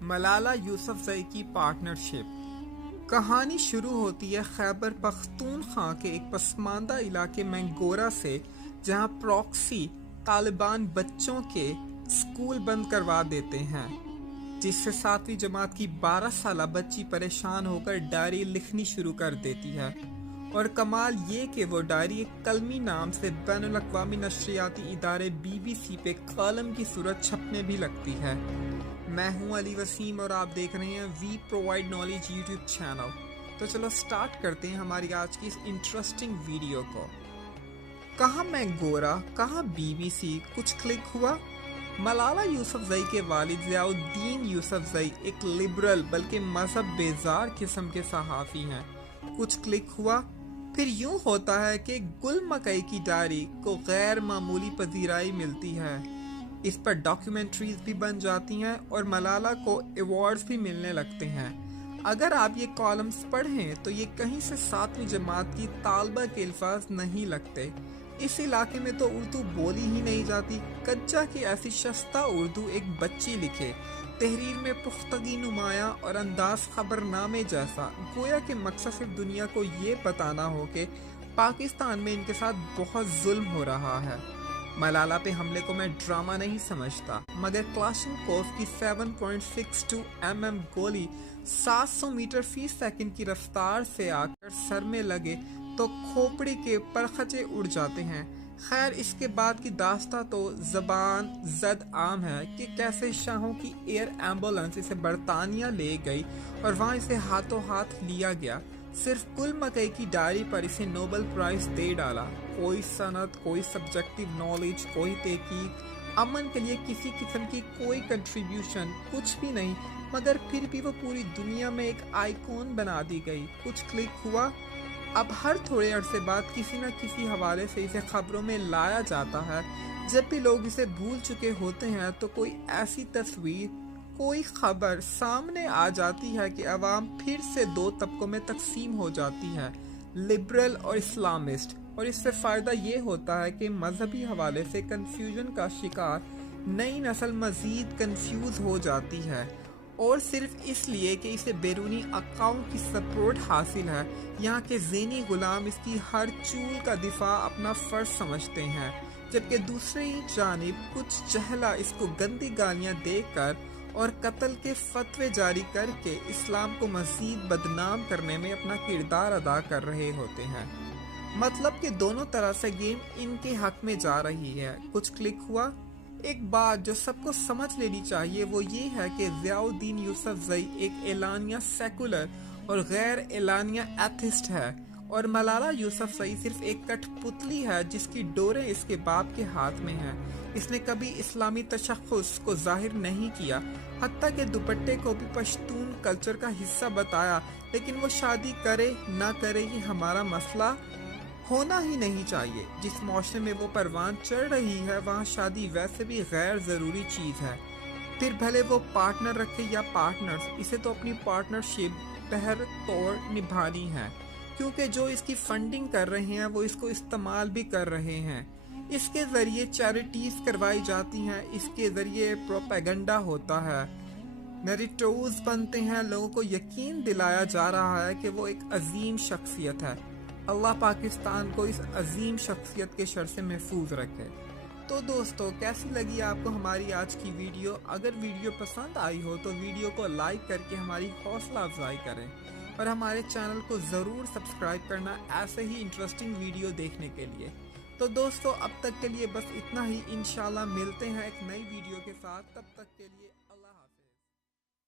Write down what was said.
ملالہ یوسفزئی کی پارٹنرشپ۔ کہانی شروع ہوتی ہے خیبر پختونخوا کے ایک پسماندہ علاقے مینگورہ سے، جہاں پراکسی طالبان بچوں کے اسکول بند کروا دیتے ہیں، جس سے 7ویں جماعت کی 12 سالہ بچی پریشان ہو کر ڈائری لکھنی شروع کر دیتی ہے۔ اور کمال یہ کہ وہ ڈائری ایک قلمی نام سے بین الاقوامی نشریاتی ادارے BBC پہ کالم کی صورت چھپنے بھی لگتی ہے۔ میں ہوں علی وسیم اور آپ دیکھ رہے ہیں we provide knowledge YouTube channel. تو چلو سٹارٹ کرتے ہیں ہماری آج کی اس انٹرسٹنگ ویڈیو کو۔ کہاں مینگورہ، کہاں BBC، کچھ کلک ہوا؟ ملالہ یوسفزئی کے والد ضیاء الدین یوسفزئی ایک لبرل بلکہ مذہب بیزار قسم کے صحافی ہیں۔ کچھ کلک ہوا؟ پھر یوں ہوتا ہے کہ گل مکئی کی ڈائری کو غیر معمولی پذیرائی ملتی ہے، اس پر ڈاکیومنٹریز بھی بن جاتی ہیں اور ملالہ کو ایوارڈز بھی ملنے لگتے ہیں۔ اگر آپ یہ کالمز پڑھیں تو یہ کہیں سے 7ویں جماعت کی طالبہ کے الفاظ نہیں لگتے۔ اس علاقے میں تو اردو بولی ہی نہیں جاتی، کچا کی ایسی شستہ اردو ایک بچی لکھے، تحریر میں پختگی نمایاں اور انداز خبر نامے جیسا، گویا کہ مقصد صرف دنیا کو یہ بتانا ہو کہ پاکستان میں ان کے ساتھ بہت ظلم ہو رہا ہے۔ ملالہ پہ حملے کو میں ڈرامہ نہیں سمجھتا، مگر کلاشنکوف کی 7.62 mm گولی 700 میٹر فی سیکنڈ کی رفتار سے آ کر سر میں لگے تو کھوپڑی کے پرخچے اڑ جاتے ہیں۔ خیر اس کے بعد کی داستان تو زبان زد عام ہے کہ کیسے شاہوں کی ایئر ایمبولنس اسے برطانیہ لے گئی اور وہاں اسے ہاتھوں ہاتھ لیا گیا، صرف گل مکئی کی ڈائری پر اسے نوبل پرائز دے ڈالا۔ کوئی سند، کوئی سبجیکٹیو نالج، کوئی تحقیق، امن کے لیے کسی قسم کی کوئی کنٹریبیوشن، کچھ بھی نہیں، مگر پھر بھی وہ پوری دنیا میں ایک آئیکن بنا دی گئی۔ کچھ کلک ہوا؟ اب ہر تھوڑے عرصے بعد کسی نہ کسی حوالے سے اسے خبروں میں لایا جاتا ہے۔ جب بھی لوگ اسے بھول چکے ہوتے ہیں تو کوئی ایسی تصویر، کوئی خبر سامنے آ جاتی ہے کہ عوام پھر سے 2 طبقوں میں تقسیم ہو جاتی ہے، لبرل اور اسلامسٹ، اور اس سے فائدہ یہ ہوتا ہے کہ مذہبی حوالے سے کنفیوژن کا شکار نئی نسل مزید کنفیوز ہو جاتی ہے، اور صرف اس لیے کہ اسے بیرونی اقواام کی سپورٹ حاصل ہے، یہاں کے ذہنی غلام اس کی ہر چول کا دفاع اپنا فرض سمجھتے ہیں، جبکہ دوسری جانب کچھ جہلا اس کو گندی گالیاں دے کر اور قتل کے فتوے جاری کر کے اسلام کو مزید بدنام کرنے میں اپنا کردار ادا کر رہے ہوتے ہیں۔ مطلب کہ دونوں طرح سے گیم ان کے حق میں جا رہی ہے۔ کچھ کلک ہوا؟ ایک بات جو سب کو سمجھ لینی چاہیے وہ یہ ہے کہ ضیاء الدین یوسفزئی ایک اعلانیہ سیکولر اور غیر اعلانیہ ایتھسٹ ہے، اور ملالہ یوسفزئی صرف ایک کٹ پتلی ہے جس کی ڈوریں اس کے باپ کے ہاتھ میں ہیں۔ اس نے کبھی اسلامی تشخص کو ظاہر نہیں کیا، حتیٰ کہ دوپٹے کو بھی پشتون کلچر کا حصہ بتایا، لیکن وہ شادی کرے نہ کرے یہ ہمارا مسئلہ ہونا ہی نہیں چاہیے۔ جس معاشرے میں وہ پروان چڑھ رہی ہے وہاں شادی ویسے بھی غیر ضروری چیز ہے، پھر بھلے وہ پارٹنر رکھے یا پارٹنرز، اسے تو اپنی پارٹنرشپ بہر طور نبھانی ہے، کیونکہ جو اس کی فنڈنگ کر رہے ہیں وہ اس کو استعمال بھی کر رہے ہیں۔ اس کے ذریعے چیریٹیز کروائی جاتی ہیں، اس کے ذریعے پروپیگنڈا ہوتا ہے، نیریٹوز بنتے ہیں، لوگوں کو یقین دلایا جا رہا ہے کہ وہ ایک عظیم شخصیت ہے۔ اللہ پاکستان کو اس عظیم شخصیت کے شر سے محفوظ رکھے۔ تو دوستو کیسی لگی آپ کو ہماری آج کی ویڈیو؟ اگر ویڈیو پسند آئی ہو تو ویڈیو کو لائک کر کے ہماری حوصلہ افزائی کریں، اور ہمارے چینل کو ضرور سبسکرائب کرنا ایسے ہی انٹرسٹنگ ویڈیو دیکھنے کے لیے۔ تو دوستو اب تک کے لیے بس اتنا ہی، انشاءاللہ ملتے ہیں ایک نئی ویڈیو کے ساتھ، تب تک کے لیے